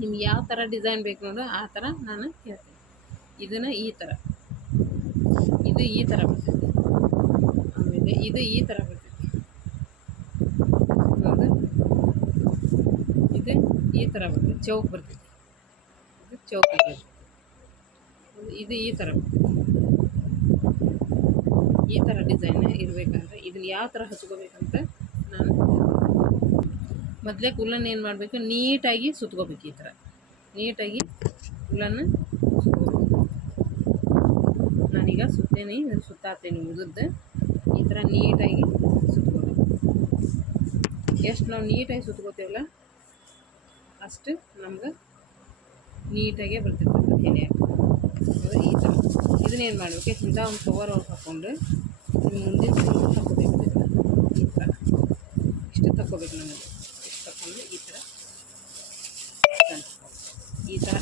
ನಿಮ್ಗೆ ಯಾವ ಥರ ಡಿಸೈನ್ ಬೇಕು ನೋಡು ಆ ಥರ ನಾನು ಹೇಳ್ತೀನಿ. ಇದನ್ನು ಈ ಥರ, ಇದು ಈ ಥರ ಬರ್ತೈತಿ, ಆಮೇಲೆ ಇದು ಈ ಥರ ಬರ್ತೈತಿ, ಹೌದು, ಇದು ಈ ಥರ ಬರ್ತೈತಿ, ಚೌಕ್ ಬರ್ತೈತಿ, ಇದು ಚೌಕ್ ಬರ್ತೈತಿ, ಇದು ಈ ಥರ ಬರ್ತೈತಿ. ಈ ಥರ ಡಿಸೈನ್ ಇರಬೇಕಂದ್ರೆ ಇದನ್ನು ಯಾವ ಥರ ಹಚ್ಕೋಬೇಕಂತ ನಾನು ಮೊದಲೇ ಉಲ್ಲನ್ನು ಏನು ಮಾಡಬೇಕು, ನೀಟಾಗಿ ಸುತ್ಕೋಬೇಕು. ಈ ಥರ ನೀಟಾಗಿ ಉಲ್ಲನ್ನು ಸುತ್ಕೋಬೇಕು. ನಾನೀಗ ಸುತ್ತೇನೆ, ಸುತ್ತಾತೇನೆ ಉದುದ್ದು. ಈ ಥರ ನೀಟಾಗಿ ಸುತ್ಕೋಬೇಕು. ಎಷ್ಟು ನಾವು ನೀಟಾಗಿ ಸುತ್ಕೋತೇವಲ್ಲ ಅಷ್ಟು ನಮ್ಗೆ ನೀಟಾಗೇ ಬರ್ತೈತೆ ಎಲೆ. ಈ ಥರ ಇದನ್ನೇನು ಮಾಡಬೇಕು, ಇಂಥ ಒಂದು ಕವರ್ ಒಳಗೆ ಹಾಕ್ಕೊಂಡು ಮುಂದಿನ ಹಾಕೋಬೇಕು. ಈ ಥರ ಇಷ್ಟು ತಗೋಬೇಕು. ನಮಗೆ ಇಷ್ಟು ತಗೊಂಡು ಈ ಥರ ಈ ಥರ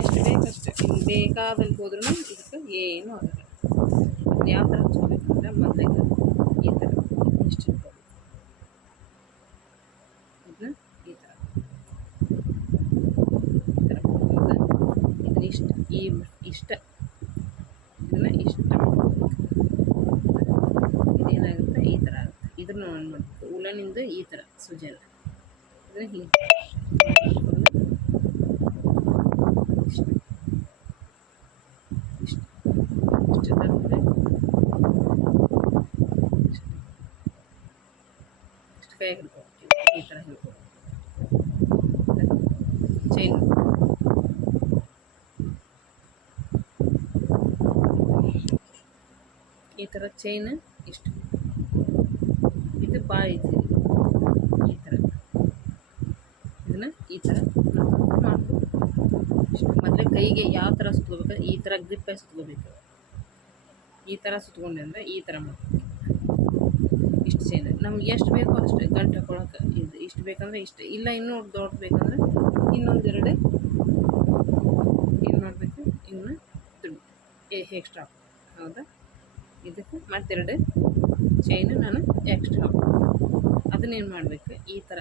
ಎಷ್ಟು ಬೇಕಷ್ಟು ನಿಮ್ಗೆ ಬೇಕಾದಲ್ಲಿ ಹೋದ್ರೂ ಇದಕ್ಕೆ ಏನೂ ಆಗಲ್ಲ. ಯಾವ ಥರ ಹಚ್ಕೋಬೇಕಂದ್ರೆ ಮೊದಲಿಗೆ ಈ ಥರ ಇಷ್ಟು ಇಟ್ಕೋಬೇಕು. ಇದನ್ನ ಈ ಥರ ಇದನ್ನ ಇಷ್ಟು ಇಷ್ಟ ಇದನ್ನು ಇಷ್ಟ ಇದೇನಾಗುತ್ತೆ ಈ ಥರ ಆಗುತ್ತೆ. ಇದನ್ನು ಏನು ಮಾಡಬೇಕು, ಉಲ್ಲನಿಂದ ಈ ಥರ ಸುಜನ ಇದನ್ನು ಹೀಗೆ ಇಷ್ಟು ಇಷ್ಟು ಇಷ್ಟು ತಗೊಂಡ್ರೆ ಇಷ್ಟು ಕೈ ಹಿಡ್ಕೊಳ್ತೀವಿ. ಈ ಥರ ಹಿಡ್ಕೊಳ್ತೀವಿ. ಚೈನ್ ಈ ಥರ ಚೈನ್ ಇಷ್ಟು, ಇದು ಭಾಳ ಈಸಿ. ಈ ಥರ ಇದನ್ನು ಈ ಥರ ಮಾಡ್ಕೋಬೇಕು. ಇಷ್ಟು ಮೊದಲೇ ಕೈಗೆ ಯಾವ ಥರ ಸುತ್ಕೋಬೇಕು, ಈ ಥರ ಗ್ರಿಪ್ಪಾಗಿ ಸುತ್ಕೋಬೇಕು. ಈ ಥರ ಸುತ್ಕೊಂಡೆ ಅಂದರೆ ಈ ಥರ ಮಾಡ್ಬೇಕು. ಇಷ್ಟು ಚೈನ್ ನಮ್ಗೆ ಎಷ್ಟು ಬೇಕೋ ಅಷ್ಟು ಗಂಟು ಹಾಕೊಳಕ್ಕೆ ಇದು ಇಷ್ಟು ಬೇಕಂದ್ರೆ ಇಷ್ಟು, ಇಲ್ಲ ಇನ್ನೂ ದೊಡ್ಡ ಬೇಕಂದ್ರೆ ಇನ್ನೊಂದೆರಡು ಏನು ಮಾಡಬೇಕು, ಇನ್ನು ಎಕ್ಸ್ಟ್ರಾ. ಹೌದಾ, ಇದಕ್ಕೆ ಮತ್ತೆರಡು ಚೈನು ನಾನು ಎಕ್ಸ್ಟ್ರಾ ಅದನ್ನೇನು ಮಾಡಬೇಕು, ಈ ಥರ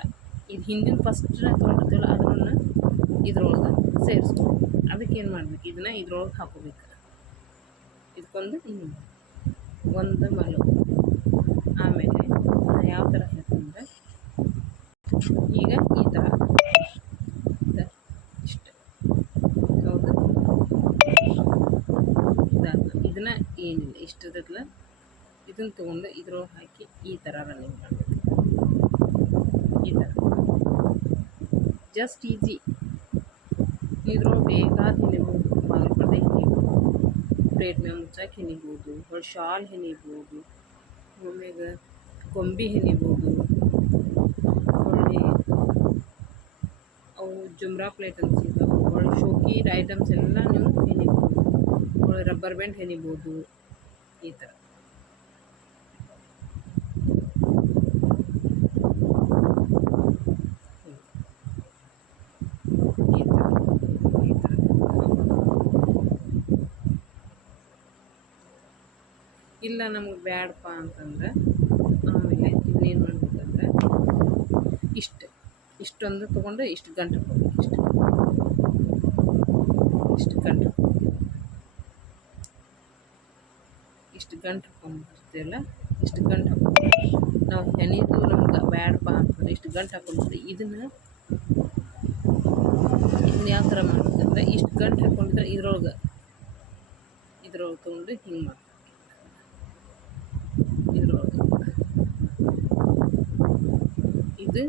ಇದು ಹಿಂದಿನ ಫಸ್ಟ್ ತೊಗೊಂಡಿರ್ತೀವಲ್ಲ ಅದನ್ನು ಇದ್ರೊಳಗೆ ಸೇರಿಸ್ಬೇಕು. ಅದಕ್ಕೇನು ಮಾಡಬೇಕು, ಇದನ್ನು ಇದ್ರೊಳಗೆ ಹಾಕೋಬೇಕು. ಇದಕ್ಕೊಂದು ಹಿಂಗೆ ಒಂದು ಮಲು. ಆಮೇಲೆ ನಾನು ಯಾವ ಥರ ಹೇಳ್ತಂದ್ರೆ ಈಗ ಈ ಥರ ಇಷ್ಟು, ಹೌದು, ಇದನ್ನು ಏನಿಲ್ಲ ಇಷ್ಟದಲ್ಲ, ಇದನ್ನು ತೊಗೊಂಡು ಇದ್ರೊಳಗೆ ಹಾಕಿ ಈ ಥರ ರನ್ನಿಂಗ್ ಮಾಡಬೇಕು. ಈ ಥರ ಜಸ್ಟ್ ಈಸಿ. ಇದ್ರೊಳಗೆ ಬೇಕಾದ ಹೆಣಿಬೋದು, ಬಾಗಿಲು ಪರ್ದೆ ಹೆಣಿಬೋದು, ಪ್ಲೇಟ್ ಮೇಲೆ ಮುಚ್ಚಾಕೆ ಹೆಣಿಬೋದು, ಹೊಳ್ಳಿ ಶಾಲ್ ಹೆಣಿಬೋದು, ಆಮೇಲೆ ಗೊಂಬೆ ಹೆಣಿಬೋದು, ಹೊಳ್ಳಿ ಅವು ಜುಮ್ರಾ ಪ್ಲೇಟ್ ಅಂತ ಸಿಗ್ತಾವೆ, ಹೊಳ್ಳಿ ಶೋಕೀಸ್ ಐಟಮ್ಸ್ ಎಲ್ಲ ನೀವು ಹೆಣಿಬೋದು, ಹೊಳ್ಳಿ ರಬ್ಬರ್ ಬ್ಯಾಂಡ್ ಹೆಣಿಬೋದು. ಈ ಥರ ಇಲ್ಲ ನಮಗೆ ಬ್ಯಾಡಪ್ಪ ಅಂತಂದ್ರೆ ಆಮೇಲೆ ಇನ್ನೇನು ಮಾಡಬೇಕಂದ್ರೆ ಇಷ್ಟೊಂದು ತೊಗೊಂಡು ಇಷ್ಟು ಗಂಟು ಹಾಕ್ಕೋಬೇಕು. ಇಷ್ಟು ಗಂಟು ಇಷ್ಟು ಗಂಟು ಹಾಕ್ಕೊಂಡ್ಬರ್ತೀವಲ್ಲ, ಇಷ್ಟು ಗಂಟು ಹಾಕ್ಕೊಂಡು ನಾವು ಹೆಣಿದು ನಮ್ಗೆ ಬ್ಯಾಡಪ್ಪ ಅಂತಂದ್ರೆ ಇಷ್ಟು ಗಂಟು ಹಾಕ್ಕೊಂಡ್ಬಿಟ್ಟು ಇದನ್ನು ಯಾವ ಥರ ಮಾಡ್ಬೇಕಂದ್ರೆ ಇಷ್ಟು ಗಂಟು ಹಾಕ್ಕೊಂಡಿದ್ರೆ ಇದ್ರೊಳಗೆ ತೊಗೊಂಡು ಹಿಂಗೆ ಮಾಡ್ಬೇಕು. ಇದ್ರೊಳಗೆ ಇದು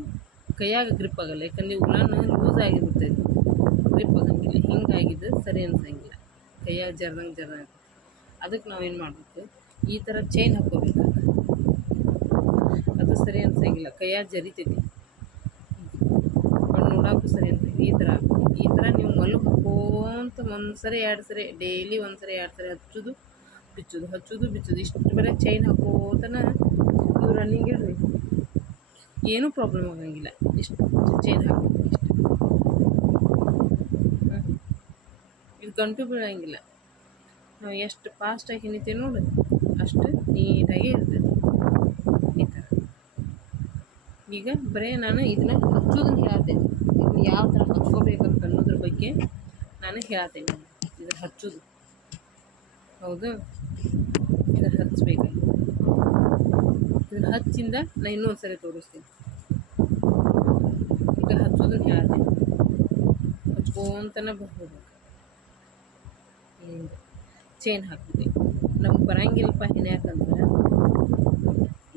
ಕೈಯಾಗ ಗ್ರಿಪ್ ಆಗಲ್ಲ, ಯಾಕಂದರೆ ಉಲ್ಲನ್ನು ಲೂಸ್ ಆಗಿಬಿಡ್ತೈತಿ, ಗ್ರಿಪ್ ಆಗಂಗಿಲ್ಲ. ಹಿಂಗಾಗಿದ್ದು ಸರಿ ಅನ್ಸಂಗಿಲ್ಲ, ಕೈಯಾಗ ಜರ್ದಂಗೆ ಅದಕ್ಕೆ ನಾವೇನು ಮಾಡಬೇಕು, ಈ ಥರ ಚೈನ್ ಹಾಕ್ಕೋಬೇಕು. ಅದು ಸರಿ ಅನ್ಸಂಗಿಲ್ಲ, ಕೈಯಾಗ ಜರಿತೈತಿ, ನೋಡೋಕ್ಕೂ ಸರಿ ಅನ್ಸಂಗಿಲ್ಲ. ಈ ಥರ ನೀವು ಮಲ್ಲು ಹಾಕೋಂತ ಒಂದು ಸರಿ ಎರಡು ಸರಿ ಡೈಲಿ ಒಂದು ಸರಿ ಎರಡು ಸರಿ ಹಚ್ಚೋದು ಬಿಚ್ಚೋದು ಇಷ್ಟು ಬರೀ ಚೈನ್ ಹಾಕೋತನ ನೀವು ರನ್ನಿಂಗ್ ಇಡ್ರಿ, ಏನೂ ಪ್ರಾಬ್ಲಮ್ ಆಗಂಗಿಲ್ಲ. ಇಷ್ಟು ಚೈನ್ ಹಾಕಬೇಕು, ಇಷ್ಟು ಇದು ಗಂಟು ಬೀಳಂಗಿಲ್ಲ. ನಾವು ಎಷ್ಟು ಫಾಸ್ಟಾಗಿ ಹೆಣಿತೀವಿ ನೋಡಿ ಅಷ್ಟು ನೀಟಾಗಿ ಇರ್ತೈತಿ. ಈ ಥರ ಈಗ ಬರೀ ನಾನು ಇದನ್ನ ಹಚ್ಚೋದನ್ನು ಹೇಳ್ತೇನೆ, ಇದನ್ನ ಯಾವ ಥರ ಹಚ್ಕೋಬೇಕಂತ ಅನ್ನೋದ್ರ ಬಗ್ಗೆ ನಾನು ಹೇಳ್ತೇನೆ. ಇದು ಹಚ್ಚೋದು ಹೌದು, ಇದು ಹಚ್ಚಬೇಕು. ಇದನ್ನು ಹಚ್ಚಿಂದ ನಾನು ಇನ್ನೊಂದು ಸರಿ ತೋರಿಸ್ತೀನಿ. ಈಗ ಹಚ್ಚೋದನ್ನು ಹೇಳ್ತೀನಿ, ಹಚ್ಕೊಂತನೇ ಬರ್ಬೋದು. ಚೈನ್ ಹಾಕ್ತೀವಿ, ನಮ್ಗೆ ಬರಂಗಿಲ್ಲಪ್ಪ ಹೆಣ್ಯಾಕಂದ್ರೆ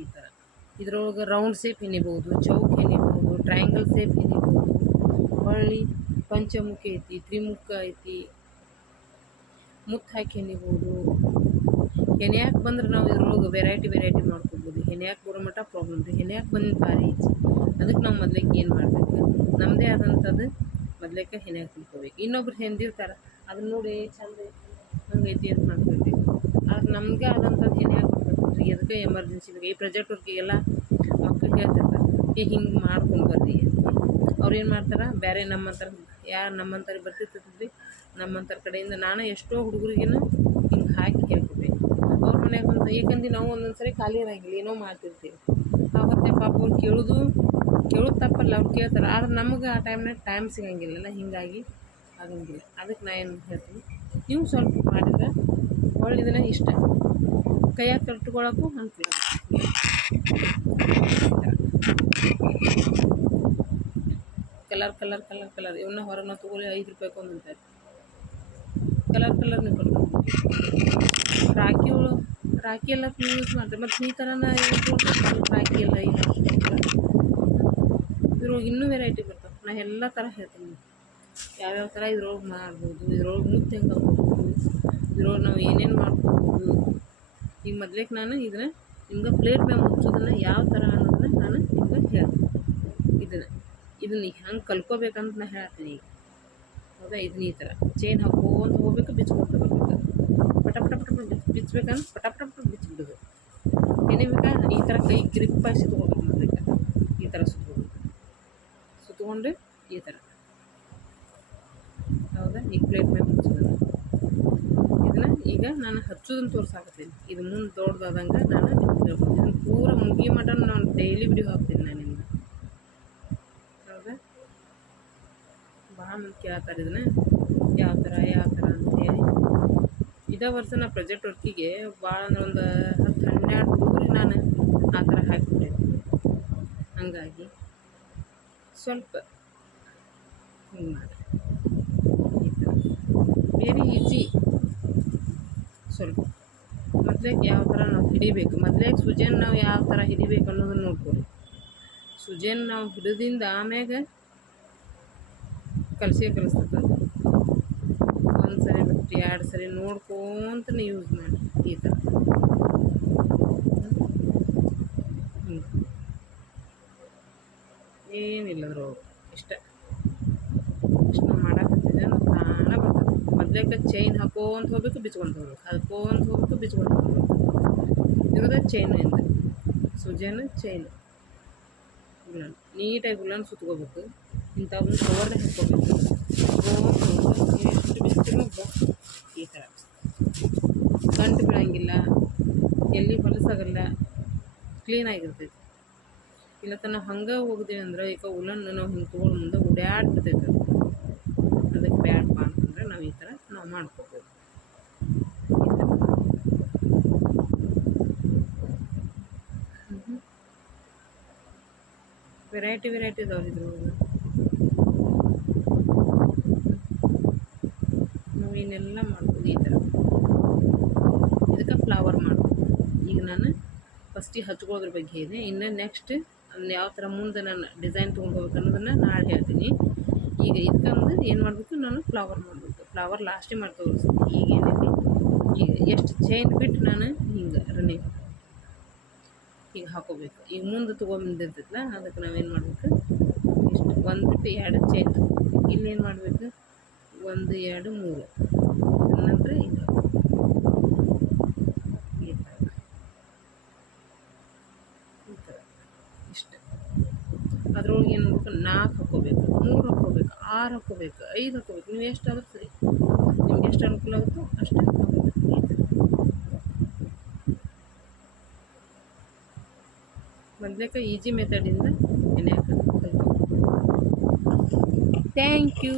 ಈ ಥರ ಇದ್ರೊಳಗೆ ರೌಂಡ್ ಶೇಪ್ ಹೆಣಿಬೋದು, ಚೌಕ್ ಹೆಣಿಬೋದು, ಟ್ರಯಾಂಗಲ್ ಶೇಪ್ ಹೆಣಿಬೋದು, ಹೊಳ್ಳಿ ಪಂಚಮುಖಿ ಐತಿ, ತ್ರಿಮುಖ ಐತಿ, ಮುತ್ತು ಹಾಕಿ ಹೆಣಿಬೋದು. ಹೆಣ್ಯಾಕೆ ಬಂದ್ರೆ ನಾವು ಇದ್ರೊಳಗೆ ವೆರೈಟಿ ಮಾಡ್ಕೊಬೋದು. ಹೆಣ್ಯಾಕೆ ಬರೋ ಮಟ್ಟ ಪ್ರಾಬ್ಲಮ್ ರೀ, ಹೆಣ್ಯಾಕೆ ಬಂದು ಭಾರಿ ಈಜಿ. ಅದಕ್ಕೆ ನಾವು ಮೊದ್ಲಿಗೆ ಏನು ಮಾಡಬೇಕು, ನಮ್ಮದೇ ಆದಂಥದ್ದು ಮೊದ್ಲಿಗೆ ಹೆಣ್ಯಾಕೆ ತಿಳ್ಕೊಬೇಕು. ಇನ್ನೊಬ್ರು ಹೆಂದಿರ್ತಾರೆ, ಅದನ್ನ ನೋಡಿ ಚಂದ ಐತಿ ಹಂಗೈತಿ ಅಂತ ಮಾಡ್ಕೊಳ್ತೀವಿ. ಆದ್ರೆ ನಮಗೆ ಆದಂಥದ್ದು ಹೆಣ್ಯಾಕೆ ಬರ್ಬೇಕು ರೀ. ಅದಕ್ಕೆ ಎಮರ್ಜೆನ್ಸಿ ಬೇಕು. ಈ ಪ್ರಾಜೆಕ್ಟ್ ವರ್ಕಿಗೆಲ್ಲ ಮಕ್ಕಳು ಹೇಳ್ತಿರ್ತಾರೆ, ಹಿಂಗೆ ಮಾಡ್ಕೊಂಡು ಬರ್ರಿ ಅಂತ. ಅವ್ರು ಏನು ಮಾಡ್ತಾರೆ, ಬೇರೆ ನಮ್ಮಂತರ ಯಾರು ನಮ್ಮಂತರ ಬರ್ತಿರ್ತದ್ರಿ, ನಮ್ಮಂತರ ಕಡೆಯಿಂದ ನಾನು ಎಷ್ಟೋ ಹುಡುಗರಿಗೇನು ಹಿಂಗೆ ಹಾಕಿ ಹೇಳ್ಕೊಬೇಕು. ಅವ್ರ ಮನ್ಯಾಗ ಬಂದು ಏಕಂದ್ರೆ ನಾವು ಒಂದೊಂದು ಸರಿ ಖಾಲಿ ಇರೋಂಗಿಲ್ಲ, ಏನೋ ಮಾಡ್ತಿರ್ತೀವಿ. ಆವತ್ತೆ ಪಾಪ ಅವ್ರು ಕೇಳೋದು ತಪ್ಪಲ್ಲ, ಅವ್ರು ಕೇಳ್ತಾರೆ. ಆದ್ರೆ ನಮಗೆ ಆ ಟೈಮ್ನಾಗ ಟೈಮ್ ಸಿಗೋಂಗಿಲ್ಲಲ್ಲ, ಹೀಗಾಗಿ ಆಗಂಗಿಲ್ಲ. ಅದಕ್ಕೆ ನಾ ಏನು ಹೇಳ್ತೀನಿ, ನೀವು ಸ್ವಲ್ಪ ಮಾಡಿದ್ರೆ ಒಳ್ಳೆದನ್ನ ಇಷ್ಟ ಕೈಯಾಗ ಕಟ್ಕೊಳ್ಳೋಕ್ಕೂ ಅನುಕೂಲ ಕಲರ್ ಇವನ್ನ ಹೊರಗೆ ತೊಗೊಳ್ಳಿ 5 ರೂಪಾಯಿಗೆ ಒಂದು ಅಂತಾರೆ. ಕಲರ್ನೇ ಕಟ್ಕೊಂಡು ರಾಖಿ ಎಲ್ಲ ಯೂಸ್ ಮಾಡ್ತಾರೆ. ಮತ್ತು ಈ ಥರನ ರಾಖಿ ಎಲ್ಲ ಇದ್ರೊಳಗೆ ಇನ್ನೂ ವೆರೈಟಿ ಬರ್ತಾವೆ. ನಾ ಎಲ್ಲ ಥರ ಹೇಳ್ತೀನಿ, ಯಾವ್ಯಾವ ಥರ ಇದ್ರೊಳಗೆ ಮಾಡ್ಬೋದು, ಇದ್ರೊಳಗೆ ಮುತ್ತು ಹೆಂಗೆ ಹಾಕ್ಬೋದು, ಇದ್ರೊಳಗೆ ನಾವು ಏನೇನು ಮಾಡ್ಕೊಬೋದು. ಈಗ ಮೊದ್ಲಿಗೆ ನಾನು ಇದನ್ನು ನಿಮ್ಗೆ ಪ್ಲೇಟ್ ಮೇಲೆ ಮುಚ್ಚೋದನ್ನು ಯಾವ ಥರ ಅನ್ನೋದನ್ನ ನಾನು ನಿಮ್ಗೆ ಹೇಳ್ತೀನಿ. ಇದನ್ನು ಹೆಂಗೆ ಕಲ್ಕೋಬೇಕಂತ ನಾನು ಹೇಳ್ತೀನಿ ಈಗ. ಹೌದಾ, ಇದನ್ನ ಈ ಥರ ಚೈನ್ ಹಾಕ್ಕೊಂತ ಹೋಗ್ಬೇಕು, ಬಿಚ್ಕೊತ ಬರ್ಬೇಕು. ಪಟ ಬಿಚ್ಚಬೇಕಂದ್ರೆ ಪಟ ಬಿಚ್ಚಿಬಿಡೋದು. ಏನೇಬೇಕಾ ಈ ಥರ ಕೈ ಗ್ರಿಪ್ಪಾಗಿ ಸುತ್ಕೋಬೇಕು. ಮೊದಲಿಗೆ ಈ ಥರ ಸುತ್ಕೊಂಡು ಈ ಥರ. ಹೌದಾ, ಈಗ ಪ್ಲೇಟ್ ಮೇಲೆ ಮುಚ್ಚೋದು. ಇದನ್ನು ಈಗ ನಾನು ಹಚ್ಚೋದನ್ನು ತೋರ್ಸಾಕತ್ತೀನಿ. ಇದು ಮುಂದೆ ದೊಡ್ಡದಾದಂಗೆ ನಾನು ನಿಮ್ಗೆ ಹೇಳ್ತೀನಿ. ಇದನ್ನು ಪೂರ ಮುಗಿ ಮಟ ನಾನು ಡೈಲಿ ವಿಡಿಯೋ ಹಾಕ್ತೀನಿ ನಾನು ನಿಮ್ಗೆ. ಹೌದಾ, ಭಾಳ ಮಂದಿ ಕೇಳ್ತಾರೆ ಇದನ್ನು ಯಾವ ಥರ ಅಂತೇಳಿ. ಇದೇ ವರ್ಷ ನಾ ಪ್ರಾಜೆಕ್ಟ್ ವರ್ಕಿಗೆ ಭಾಳ ಅಂದ್ರೆ ಒಂದು 10-12 ಹುಡುಗರಿಗೆ ನಾನು ಆ ಥರ ಹಾಕಿಬಿಟ್ಟಿದ್ದೆ. ಹಂಗಾಗಿ ಸ್ವಲ್ಪ ಹಿಂಗೆ ಮಾಡಿ ಈ ಥರ ವೆರಿ ಈಜಿ. ಸ್ವಲ್ಪ ಮೊದ್ಲಿಗೆ ಯಾವ ಥರ ನಾವು ಹಿಡಿಬೇಕು, ಮೊದ್ಲಿಗೆ ಸುಜೆನ ನಾವು ಯಾವ ಥರ ಹಿಡಿಬೇಕು ಅನ್ನೋದನ್ನು ನೋಡ್ಕೊಳ್ಳಿ. ಸುಜೆನ ನಾವು ಹಿಡಿದಿಂದ ಆಮ್ಯಾಗ ಕಲಿಸ್ತದೆ. ಒಂದು ಸರಿ ಬಿಟ್ಟು 2 ಸರಿ ನೋಡ್ಕೊಂತನೇ ಯೂಸ್ ಮಾಡಿ ಈ ಥರ. ಏನಿಲ್ಲ ಅದ್ರೊಳಗೆ ಇಷ್ಟು ನಾವು ಮಾಡಾಕತ್ತಿದ್ದೆ ತಾನೇ ಬರ್ತದೆ. ಮೊದ್ಲಿಗೆ ಚೈನ್ ಹಾಕೋಂತ ಹೋಗ್ಬೇಕು, ಬಿಚ್ಕೊಂತ ಹೋಗ್ಬೇಕು. ಇರೋದೇ ಚೈನಿಂದ ಸುಜೆನ ಚೈನ್ ಗುಳ್ಳನ್ ನೀಟಾಗಿ ಗುಳ್ಳನ್ ಸುತ್ಕೋಬೇಕು. ಇಂಥವನ್ನ ಕವರ್ನೇ ಹಾಕ್ಕೋಬೇಕು. ಎಷ್ಟು ಬಿಸಿಲು ಈ ಥರ ಗಂಟು ಬೀಳಂಗಿಲ್ಲ, ಎಲ್ಲಿ ಹೊಲಸಾಗಲ್ಲ, ಕ್ಲೀನಾಗಿರ್ತೈತಿ. ಇಲ್ಲ ನಾವು ಹಂಗೆ ಹೋಗ್ತೀವಿ ಅಂದ್ರೆ ಈಗ ಉಲ್ಲನ್ನು ನಾವು ಹಿಂಗೆ ತೊಗೊಂಡು ಮುಂದೆ ಓಡಾಡ್ಬಿಡ್ತೈತೆ. ಅದಕ್ಕೆ ಬ್ಯಾಡಪ್ಪ ಅಂತಂದರೆ ನಾವು ಈ ಥರ ನಾವು ಮಾಡ್ಕೋಬೋದು. ಈ ಥರ ವೆರೈಟಿ ಇದಾವೆ ಇದ್ರೊಳಗೆ. ನಾವು ಏನೆಲ್ಲ ಮಾಡ್ಬೋದು ಈ ಥರ. ಇದಕ್ಕೆ ಫ್ಲವರ್ ಮಾಡ್ಬೋದು. ಈಗ ನಾನು ಫಸ್ಟಿಗೆ ಹಚ್ಕೊಳ್ಳೋದ್ರ ಬಗ್ಗೆ ಇದೆ. ಇನ್ನು ನೆಕ್ಸ್ಟ್ ಅದನ್ನ ಯಾವ ಥರ ಮುಂದೆ ನಾನು ಡಿಸೈನ್ ತೊಗೊಂಡು ಹೋಗ್ಬೇಕು ಅನ್ನೋದನ್ನು ನಾಳೆ ಹೇಳ್ತೀನಿ. ಈಗ ಇದಕ್ಕಂದ್ರೆ ಏನು ಮಾಡಬೇಕು, ನಾನು ಫ್ಲವರ್ ಮಾಡಬೇಕು. ಫ್ಲವರ್ ಲಾಸ್ಟಿಗೆ ಮಾಡಿ ತೋರಿಸ್ತೀನಿ. ಈಗೇನಿದೆ, ಈಗ ಎಷ್ಟು ಚೈನ್ ಬಿಟ್ಟು ನಾನು ಹಿಂಗೆ ರನ್ನಿಂಗ್ ಈಗ ಹಾಕೋಬೇಕು. ಈಗ ಮುಂದೆ ತೊಗೊಂಬಂದಿರ್ತೈತಲ್ಲ, ಅದಕ್ಕೆ ನಾವೇನು ಮಾಡಬೇಕು, ಇಷ್ಟು 1 ಬಿಟ್ಟು 2 ಚೈನ್ ತೊಗೋಬೇಕು. ಇಲ್ಲೇನು ಮಾಡಬೇಕು, 1 2 3 ನಂತರ ಇದು ಈ ಥರ ಇಷ್ಟು. ಅದ್ರೊಳಗೆ ಏನು ಮಾಡಬೇಕು, 4 ಹಾಕ್ಕೋಬೇಕು, 3 ಹಾಕ್ಕೋಬೇಕು, 6 ಹಾಕ್ಕೋಬೇಕು, 5 ಹಾಕ್ಕೋಬೇಕು. ನೀವು ಎಷ್ಟಾದರೂ ಸರಿ, ನಿಮ್ಗೆ ಎಷ್ಟು ಅನುಕೂಲ ಆಗುತ್ತೋ ಅಷ್ಟೇ ಹಾಕ್ಕೋಬೇಕು. ಈ ಥರ ಮೊದಲೇಕ ಈಜಿ ಮೆಥಡಿಂದ ಎಣ್ಣೆ ಹಾಕೋದು ಕಲ್ತ್ಕೊಬೇಕು. Thank you.